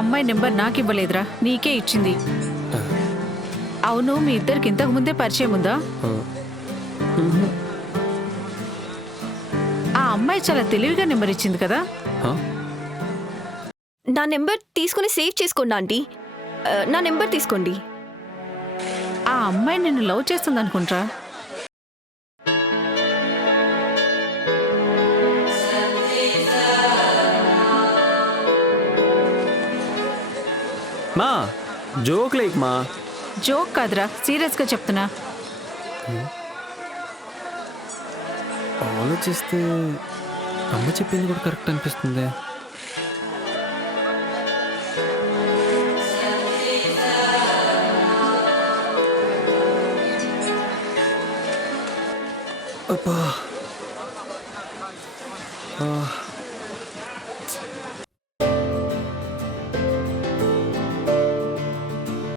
అమ్మాయి నెంబర్ నాకు ఇవ్వలేదురా, నీకే ఇచ్చింది. అవును, మీ ఇద్దరికి ఇంతకు ముందే పరిచయం ఉందా? ఆ అమ్మాయి చాలా తెలివిగా నెంబర్ ఇచ్చింది కదా. నా నెంబర్ తీసుకుని సేవ్ చేసుకోండి ఆంటీ. నా నెంబర్ తీసుకోండి. ఆ అమ్మాయి నిన్ను లవ్ చేస్తుంది అనుకుంటా. మా జోక్ లేక్ మా. జోక్ కాదురా, సీరియస్ గా చెప్తున్నా. ఆలోచిస్తే అమ్మ చెప్పింది కూడా కరెక్ట్ అనిపిస్తుంది. అబ్బా